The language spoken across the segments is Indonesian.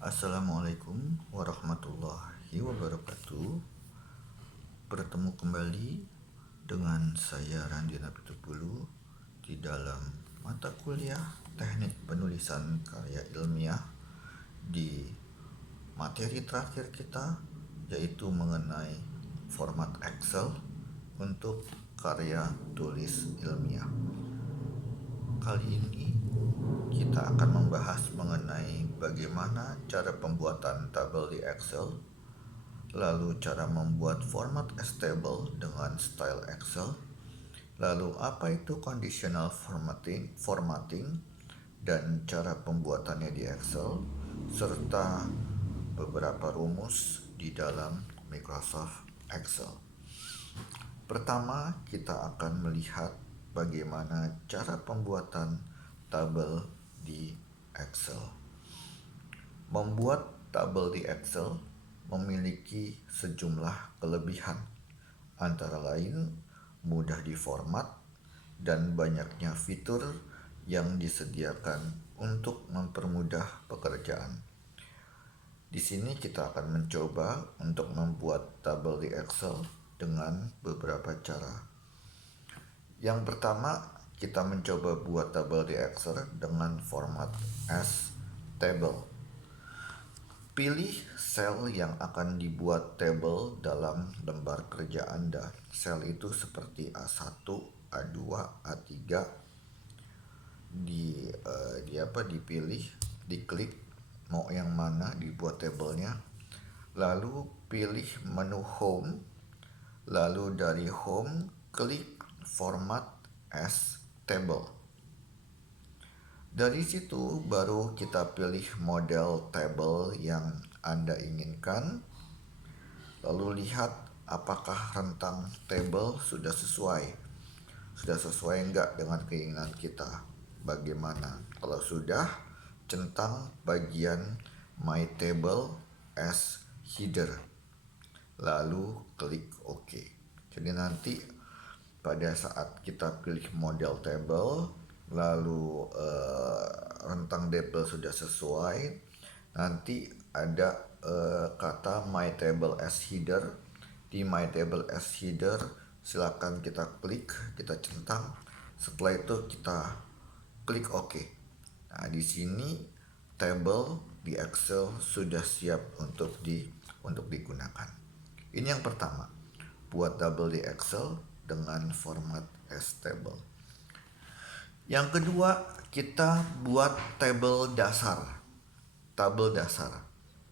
Assalamualaikum warahmatullahi wabarakatuh. Bertemu kembali dengan saya Randi Napitupulu di dalam mata kuliah Teknik Penulisan Karya Ilmiah di materi terakhir kita, yaitu mengenai format Excel untuk karya tulis ilmiah. Kali ini kita akan membahas mengenai bagaimana cara pembuatan tabel di Excel, lalu cara membuat format S-table dengan style Excel, lalu apa itu conditional formatting dan cara pembuatannya di Excel, serta beberapa rumus di dalam Microsoft Excel. Pertama, kita akan melihat bagaimana cara pembuatan tabel di Excel. Membuat tabel di Excel memiliki sejumlah kelebihan, antara lain mudah diformat dan banyaknya fitur yang disediakan untuk mempermudah pekerjaan. Di sini kita akan mencoba untuk membuat tabel di Excel dengan beberapa cara. Yang pertama, kita mencoba buat tabel di Excel dengan format S-table. Pilih sel yang akan dibuat tabel dalam lembar kerja Anda. Sel itu seperti A1, A2, A3. Dipilih, diklik mau yang mana dibuat tabelnya. Lalu pilih menu Home. Lalu dari Home klik Format as Table. Dari situ baru kita pilih model table yang Anda inginkan. Lalu lihat apakah rentang table sudah sesuai. Sudah sesuai enggak dengan keinginan kita? Bagaimana? Kalau sudah, centang bagian My Table as Header. Lalu klik OK. Jadi nanti pada saat kita pilih model table, lalu rentang table sudah sesuai, nanti ada kata My Table as Header. Di My Table as Header silakan kita klik, kita centang. Setelah itu kita klik OK. Nah, di sini table di Excel sudah siap untuk digunakan. Ini yang pertama, buat tabel di Excel dengan format S-table. Yang kedua, kita buat tabel dasar. Tabel dasar.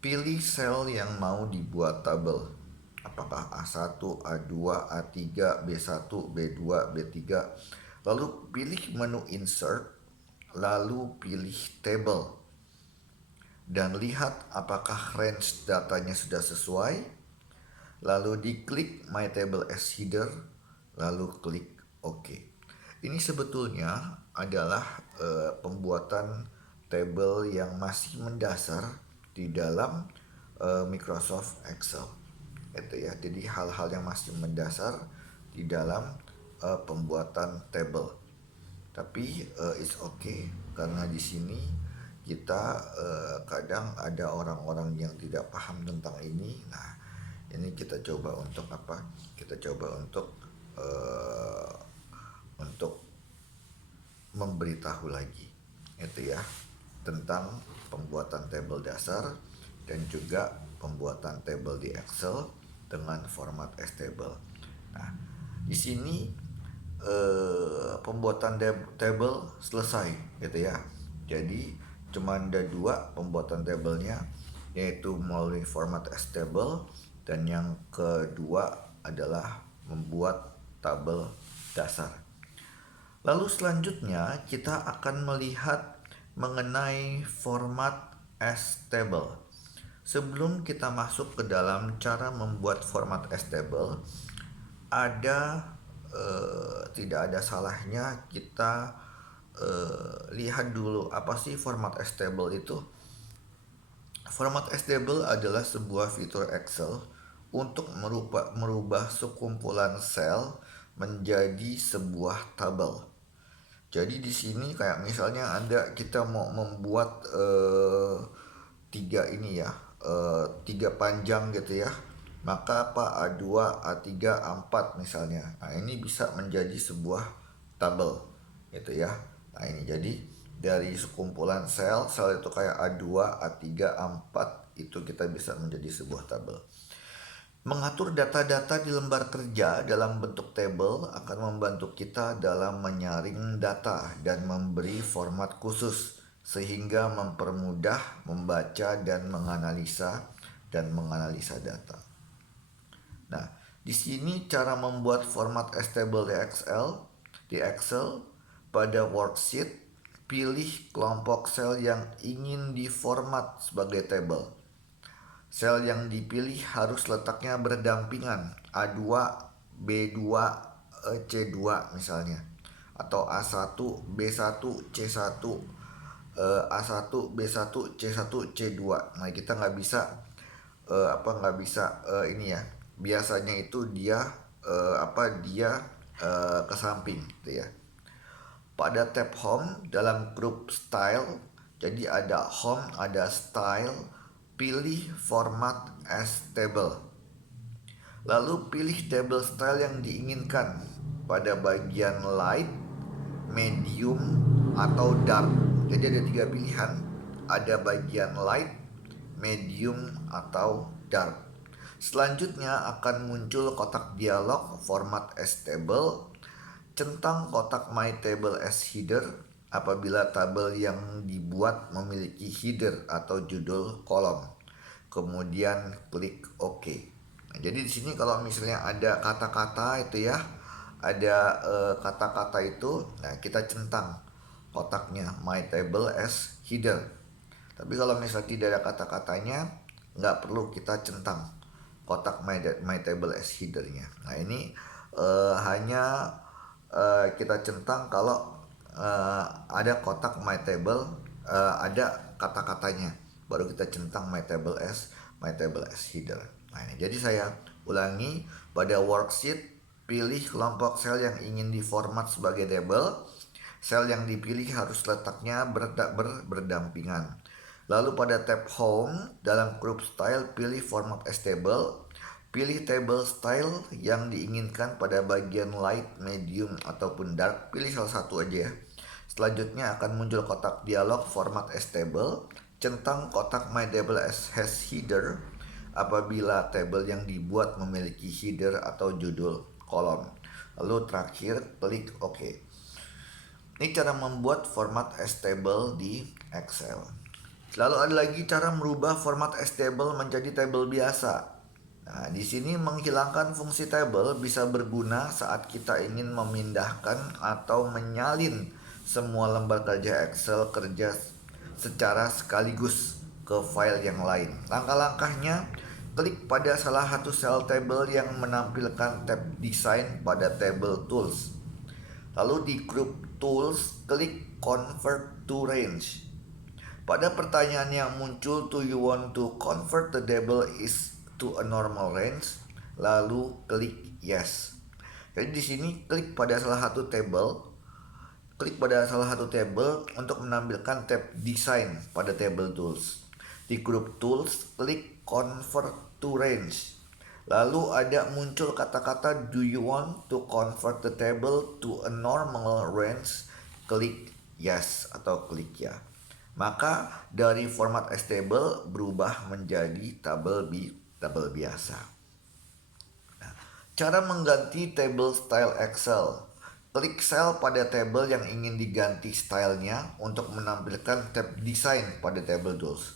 Pilih sel yang mau dibuat tabel. Apakah A1, A2, A3, B1, B2, B3. Lalu pilih menu Insert, lalu pilih Table. Dan lihat apakah range datanya sudah sesuai. Lalu diklik My Table as Header, lalu klik OK. Ini sebetulnya adalah pembuatan table yang masih mendasar di dalam Microsoft Excel. Itu ya. Jadi hal-hal yang masih mendasar di dalam pembuatan table. Tapi it's okay karena di sini kita kadang ada orang-orang yang tidak paham tentang ini. Nah, ini kita coba untuk apa? Kita coba untuk memberitahu lagi, itu ya, tentang pembuatan tabel dasar dan juga pembuatan tabel di Excel dengan format S-table. Nah, di sini pembuatan table selesai, gitu ya. Jadi cuma ada dua pembuatan tabelnya, yaitu melalui format S-table, dan yang kedua adalah membuat tabel dasar. Lalu selanjutnya kita akan melihat mengenai format S-table. Sebelum kita masuk ke dalam cara membuat format S-table, tidak ada salahnya kita lihat dulu apa sih format S-table itu. Format S-table adalah sebuah fitur Excel untuk merubah sekumpulan sel menjadi sebuah tabel. Jadi di sini kayak misalnya kita mau membuat tiga ini ya, tiga panjang gitu ya. Maka apa, A2, A3, A4 misalnya. Nah, ini bisa menjadi sebuah tabel gitu ya. Nah, ini jadi dari sekumpulan sel itu kayak A2, A3, A4 itu kita bisa menjadi sebuah tabel. Mengatur data-data di lembar kerja dalam bentuk tabel akan membantu kita dalam menyaring data dan memberi format khusus sehingga mempermudah membaca dan menganalisa data. Nah, di sini cara membuat format as table di Excel. Di Excel, pada worksheet, pilih kelompok sel yang ingin diformat sebagai table. Sel yang dipilih harus letaknya berdampingan, A2, B2, C2 misalnya, atau A1, B1, C1, A1, B1, C1, C2. Nah, kita nggak bisa ini ya. Biasanya itu dia ke samping gitu ya. Pada tab home dalam grup style, jadi ada home, ada style, pilih format as table. Lalu pilih table style yang diinginkan pada bagian light, medium, atau dark. Jadi ada tiga pilihan, ada bagian light, medium, atau dark. Selanjutnya akan muncul kotak dialog format as table. Centang kotak my table as header apabila tabel yang dibuat memiliki header atau judul kolom. Kemudian klik OK. Nah, jadi di sini kalau misalnya ada kata-kata itu ya, ada kata-kata itu, nah kita centang kotaknya my table as header. Tapi kalau misalnya tidak ada kata-katanya, nggak perlu kita centang kotak my table as headernya. Nah, ini hanya kita centang kalau ada kotak my table, ada kata-katanya, baru kita centang my table as header. Nah, ini jadi saya ulangi, pada worksheet pilih kelompok sel yang ingin diformat sebagai table. Sel yang dipilih harus letaknya berdampingan. Lalu pada tab home dalam group style pilih format as table. Pilih table style yang diinginkan pada bagian light, medium, ataupun dark. Pilih salah satu aja ya. Selanjutnya akan muncul kotak dialog format as table. Centang kotak my table as has header apabila table yang dibuat memiliki header atau judul kolom. Lalu terakhir klik OK. Ini cara membuat format as table di Excel. Lalu ada lagi cara merubah format as table menjadi table biasa. Nah, di sini menghilangkan fungsi table bisa berguna saat kita ingin memindahkan atau menyalin semua lembar kerja Excel kerja secara sekaligus ke file yang lain. Langkah-langkahnya, klik pada salah satu sel table yang menampilkan tab design pada table tools. Lalu di group tools, klik convert to range. Pada pertanyaan yang muncul, do you want to convert the table is to a normal range? Lalu klik yes. Jadi di sini klik pada salah satu table. Klik pada salah satu table untuk menampilkan tab design pada table tools. Di group tools, klik convert to range. Lalu ada muncul kata-kata do you want to convert the table to a normal range? Klik yes atau klik ya. Maka dari format as table berubah menjadi tabel biasa. Nah, cara mengganti table style Excel. Klik sel pada table yang ingin diganti stylenya untuk menampilkan tab design pada table tools.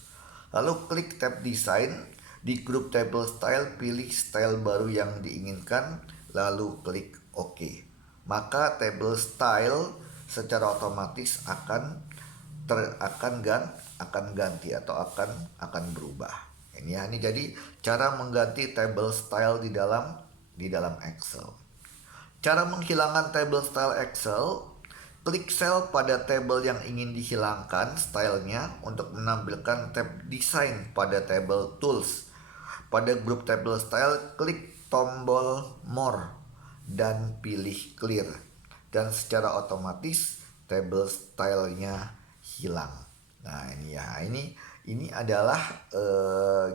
Lalu klik tab design. Di grup table style pilih style baru yang diinginkan, lalu klik OK. Maka table style secara otomatis akan ganti atau akan berubah. Ini jadi cara mengganti table style di dalam Excel. Cara menghilangkan table style Excel, klik sel pada table yang ingin dihilangkan stylenya untuk menampilkan tab design pada table tools. Pada grup table style, klik tombol more dan pilih clear. Dan secara otomatis table stylenya hilang. Nah, ini Ini adalah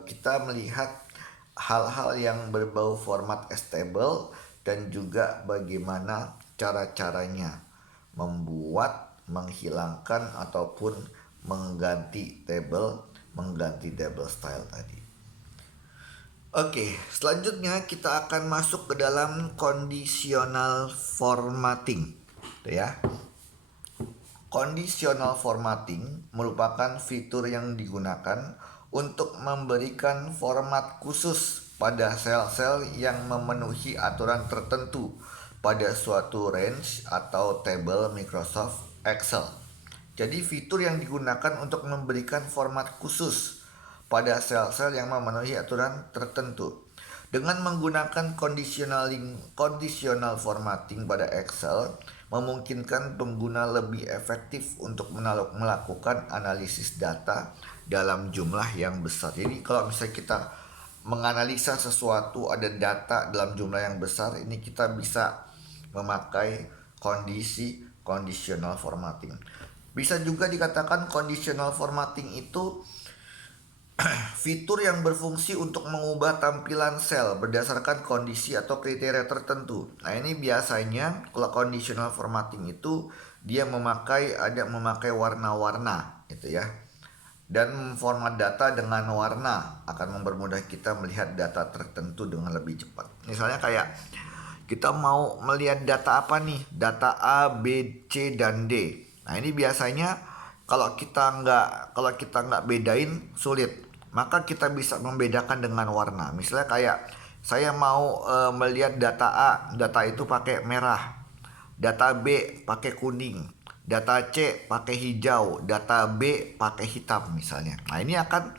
kita melihat hal-hal yang berbau format stable dan juga bagaimana cara-caranya membuat, menghilangkan ataupun mengganti table style tadi. Oke, selanjutnya kita akan masuk ke dalam conditional formatting. Tuh ya. Conditional formatting merupakan fitur yang digunakan untuk memberikan format khusus pada sel-sel yang memenuhi aturan tertentu pada suatu range atau table Microsoft Excel. Jadi fitur yang digunakan untuk memberikan format khusus pada sel-sel yang memenuhi aturan tertentu. Dengan menggunakan conditional formatting pada Excel, memungkinkan pengguna lebih efektif untuk melakukan analisis data dalam jumlah yang besar. Jadi kalau misalnya kita menganalisa sesuatu, ada data dalam jumlah yang besar, ini kita bisa memakai conditional formatting. Bisa juga dikatakan conditional formatting itu fitur yang berfungsi untuk mengubah tampilan sel berdasarkan kondisi atau kriteria tertentu. Nah, ini biasanya kalau conditional formatting itu dia memakai warna-warna gitu ya. Dan format data dengan warna akan mempermudah kita melihat data tertentu dengan lebih cepat. Misalnya kayak kita mau melihat data apa nih? Data A, B, C, dan D. Nah, ini biasanya kalau kita nggak bedain sulit. Maka kita bisa membedakan dengan warna. Misalnya kayak saya mau melihat data A, data itu pakai merah. Data B pakai kuning. Data C pakai hijau. Data B pakai hitam misalnya. Nah, ini akan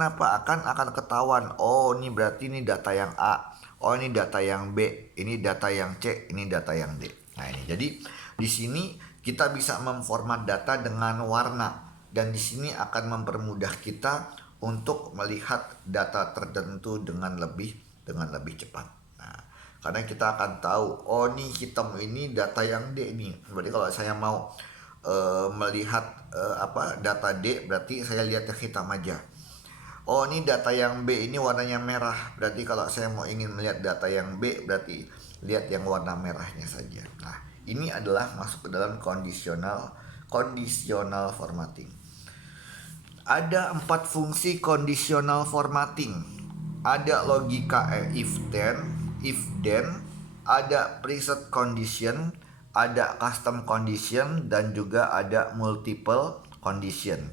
apa? Akan ketahuan. Oh, ini berarti ini data yang A. Oh, ini data yang B. Ini data yang C. Ini data yang D. Nah, ini. Jadi di sini kita bisa memformat data dengan warna, dan di sini akan mempermudah kita untuk melihat data tertentu dengan lebih cepat. Nah, karena kita akan tahu, oh nih hitam ini data yang D nih. Berarti kalau saya mau melihat data D, berarti saya lihat yang hitam aja. Oh, ini data yang B ini warnanya merah. Berarti kalau saya mau ingin melihat data yang B, berarti lihat yang warna merahnya saja. Nah, ini adalah masuk ke dalam conditional formatting. Ada 4 fungsi conditional formatting. Ada logika if then, ada preset condition, ada custom condition, dan juga ada multiple condition.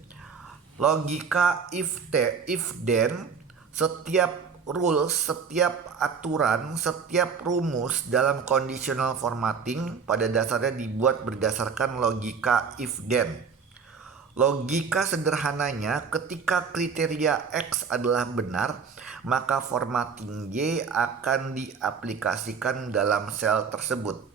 Logika if then, setiap rules, setiap aturan, setiap rumus dalam conditional formatting pada dasarnya dibuat berdasarkan logika if then. Logika sederhananya, ketika kriteria X adalah benar, maka formatting Y akan diaplikasikan dalam sel tersebut.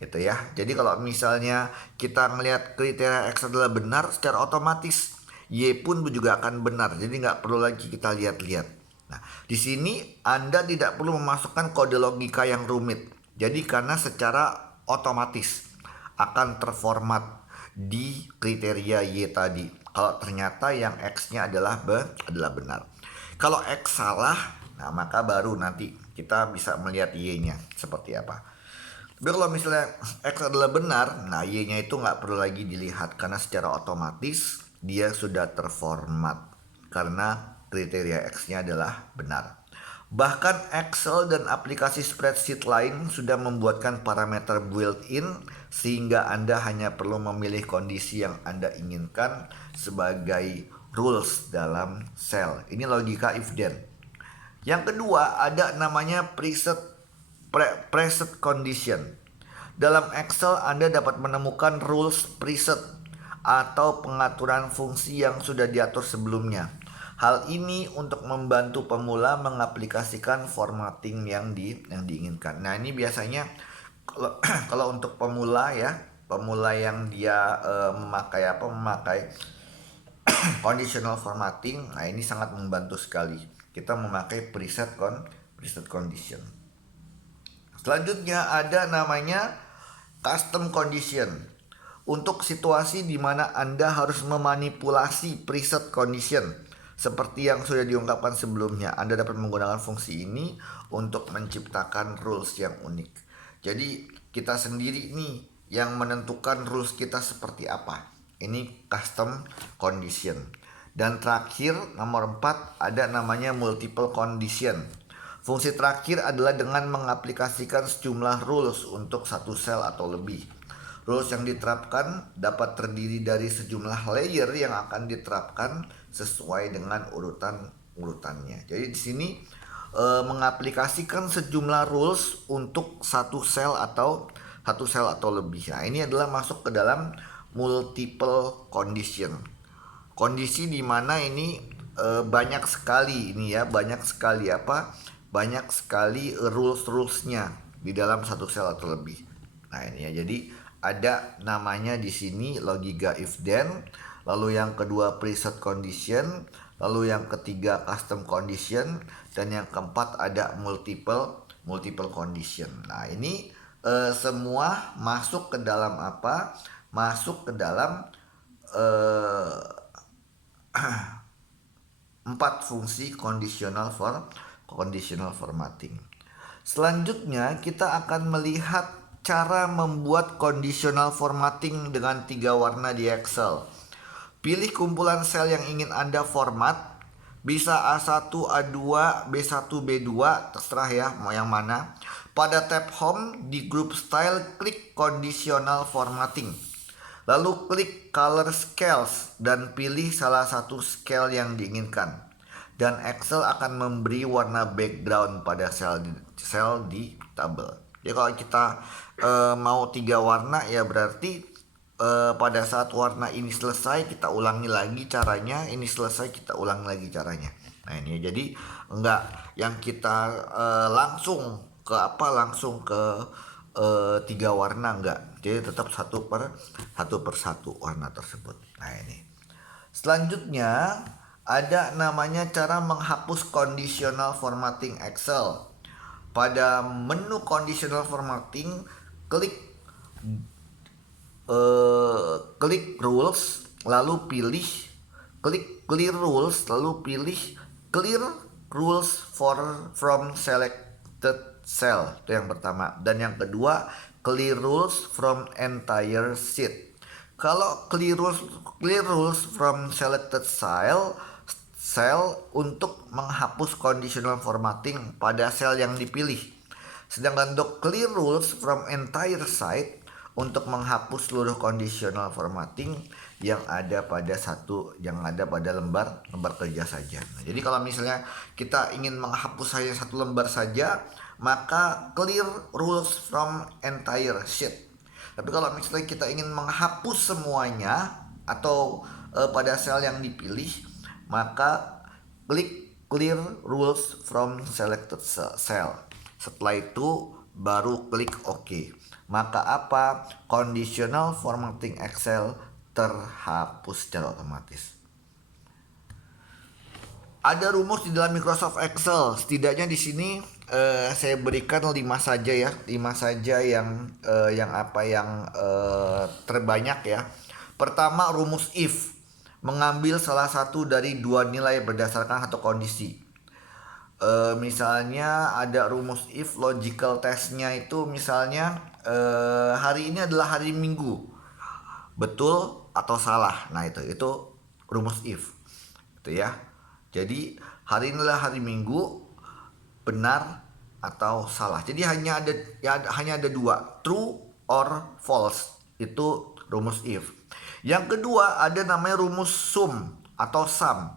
Gitu ya. Jadi kalau misalnya kita melihat kriteria X adalah benar, secara otomatis Y pun juga akan benar. Jadi nggak perlu lagi kita lihat-lihat. Nah, di sini Anda tidak perlu memasukkan kode logika yang rumit. Jadi karena secara otomatis akan terformat di kriteria Y tadi. Kalau ternyata yang X-nya adalah benar. Kalau X salah, nah maka baru nanti kita bisa melihat Y-nya seperti apa. Tapi kalau misalnya X adalah benar, nah Y-nya itu nggak perlu lagi dilihat karena secara otomatis dia sudah terformat karena kriteria X-nya adalah benar. Bahkan Excel dan aplikasi spreadsheet lain sudah membuatkan parameter built-in sehingga Anda hanya perlu memilih kondisi yang Anda inginkan sebagai rules dalam sel. Ini logika if then. Yang kedua ada namanya preset condition. Dalam Excel Anda dapat menemukan rules preset atau pengaturan fungsi yang sudah diatur sebelumnya. Hal ini untuk membantu pemula mengaplikasikan formatting yang diinginkan. Nah, ini biasanya kalau untuk pemula ya, pemula yang dia memakai conditional formatting, nah ini sangat membantu sekali. Kita memakai preset condition. Selanjutnya ada namanya custom condition. untuk situasi di mana Anda harus memanipulasi preset condition. Seperti yang sudah diungkapkan sebelumnya, Anda dapat menggunakan fungsi ini untuk menciptakan rules yang unik. Jadi kita sendiri nih yang menentukan rules kita seperti apa. Ini custom condition. Dan terakhir nomor 4 ada namanya multiple condition. Fungsi terakhir adalah dengan mengaplikasikan sejumlah rules untuk satu sel atau lebih. Rules yang diterapkan dapat terdiri dari sejumlah layer yang akan diterapkan sesuai dengan urutannya. Jadi di sini mengaplikasikan sejumlah rules untuk satu sel atau lebih. Nah, ini adalah masuk ke dalam multiple condition. Kondisi di mana ini banyak sekali rules-rulesnya di dalam satu sel atau lebih. Nah, ini ya. Jadi ada namanya di sini logika if then, lalu yang kedua preset condition, lalu yang ketiga custom condition, dan yang keempat ada multiple condition. Nah, ini semua masuk ke dalam apa? Masuk ke dalam 4 fungsi conditional formatting. Selanjutnya kita akan melihat cara membuat conditional formatting dengan 3 warna di Excel. Pilih kumpulan sel yang ingin Anda format, bisa A1, A2, B1, B2, terserah ya mau yang mana. Pada tab Home di Group Style, klik Conditional Formatting. Lalu klik Color Scales dan pilih salah satu scale yang diinginkan. Dan Excel akan memberi warna background pada sel di tabel. Ya kalau kita mau 3 warna ya berarti pada saat warna ini selesai kita ulangi lagi caranya, ini selesai kita ulangi lagi caranya. Nah ini jadi enggak yang kita langsung ke 3 warna, enggak. Jadi tetap satu per satu warna tersebut. Nah ini. Selanjutnya ada namanya cara menghapus conditional formatting Excel. Pada menu conditional formatting, klik rules, lalu pilih clear rules, lalu pilih clear rules from selected cell. Itu yang pertama. Dan yang kedua, clear rules from entire sheet. Kalau clear rules from selected cell untuk menghapus conditional formatting pada sel yang dipilih. Sedangkan untuk clear rules from entire sheet untuk menghapus seluruh conditional formatting yang ada pada lembar kerja saja. Nah, jadi kalau misalnya kita ingin menghapus hanya satu lembar saja, maka clear rules from entire sheet. Tapi kalau misalnya kita ingin menghapus semuanya atau pada sel yang dipilih, maka klik clear rules from selected cell. Setelah itu baru klik OK. Maka apa? Conditional formatting Excel terhapus secara otomatis. Ada rumus di dalam Microsoft Excel. Setidaknya di sini saya berikan 5 saja ya, 5 saja yang terbanyak ya. Pertama, rumus if. Mengambil salah satu dari 2 nilai berdasarkan satu kondisi. Misalnya ada rumus if logical testnya itu misalnya hari ini adalah hari Minggu, betul atau salah. Nah itu rumus if itu ya. Jadi hari ini adalah hari Minggu, benar atau salah. Jadi hanya ada 2, true or false. Itu rumus if. Yang kedua ada namanya rumus sum atau sum,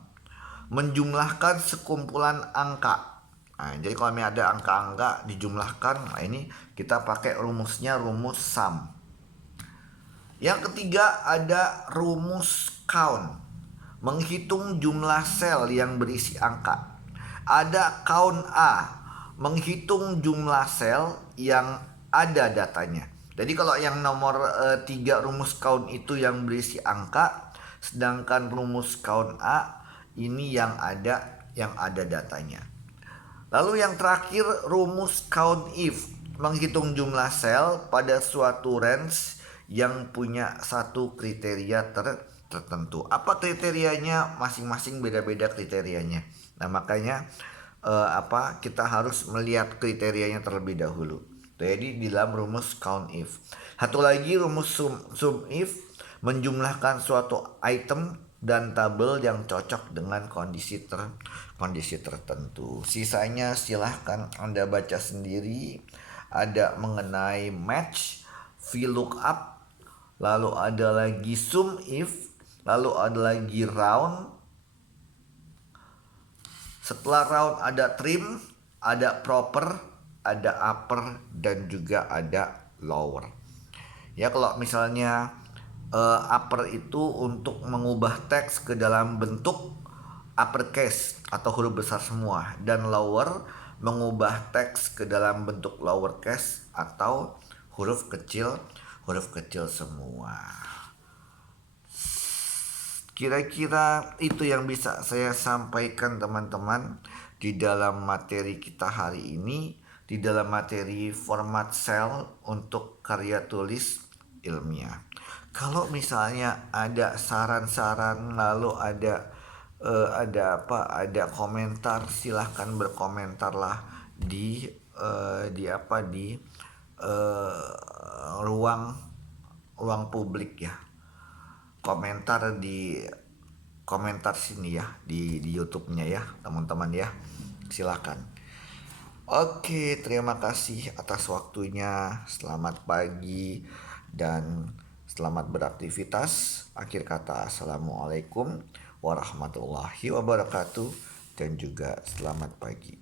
menjumlahkan sekumpulan angka. Nah, jadi kalau ada angka-angka dijumlahkan, nah ini kita pakai rumusnya rumus sum. Yang ketiga ada rumus count, menghitung jumlah sel yang berisi angka. Ada count A, menghitung jumlah sel yang ada datanya. Jadi kalau yang nomor 3 rumus count itu yang berisi angka, sedangkan rumus count A ini yang ada datanya. Lalu yang terakhir rumus count if, menghitung jumlah sel pada suatu range yang punya satu kriteria tertentu. Apa kriterianya? Masing-masing beda-beda kriterianya. Nah, makanya kita harus melihat kriterianya terlebih dahulu. Jadi di dalam rumus count if. Satu lagi rumus sum if, menjumlahkan suatu item dan tabel yang cocok dengan kondisi tertentu. Sisanya silahkan Anda baca sendiri. Ada mengenai match, VLOOKUP, lalu ada lagi sum if, lalu ada lagi round. Setelah round ada trim, ada proper, ada upper, dan juga ada lower. Ya, kalau misalnya upper itu untuk mengubah teks ke dalam bentuk uppercase atau huruf besar semua, dan lower mengubah teks ke dalam bentuk lowercase atau huruf kecil semua. Kira-kira itu yang bisa saya sampaikan teman-teman di dalam materi kita hari ini, di dalam materi format sel untuk karya tulis ilmiah. Kalau misalnya ada saran-saran, lalu ada komentar, silahkan berkomentarlah di ruang publik ya. Komentar sini ya di YouTube-nya ya teman-teman ya, silakan. Oke, terima kasih atas waktunya. Selamat pagi dan selamat beraktivitas. Akhir kata, assalamualaikum warahmatullahi wabarakatuh, dan juga selamat pagi.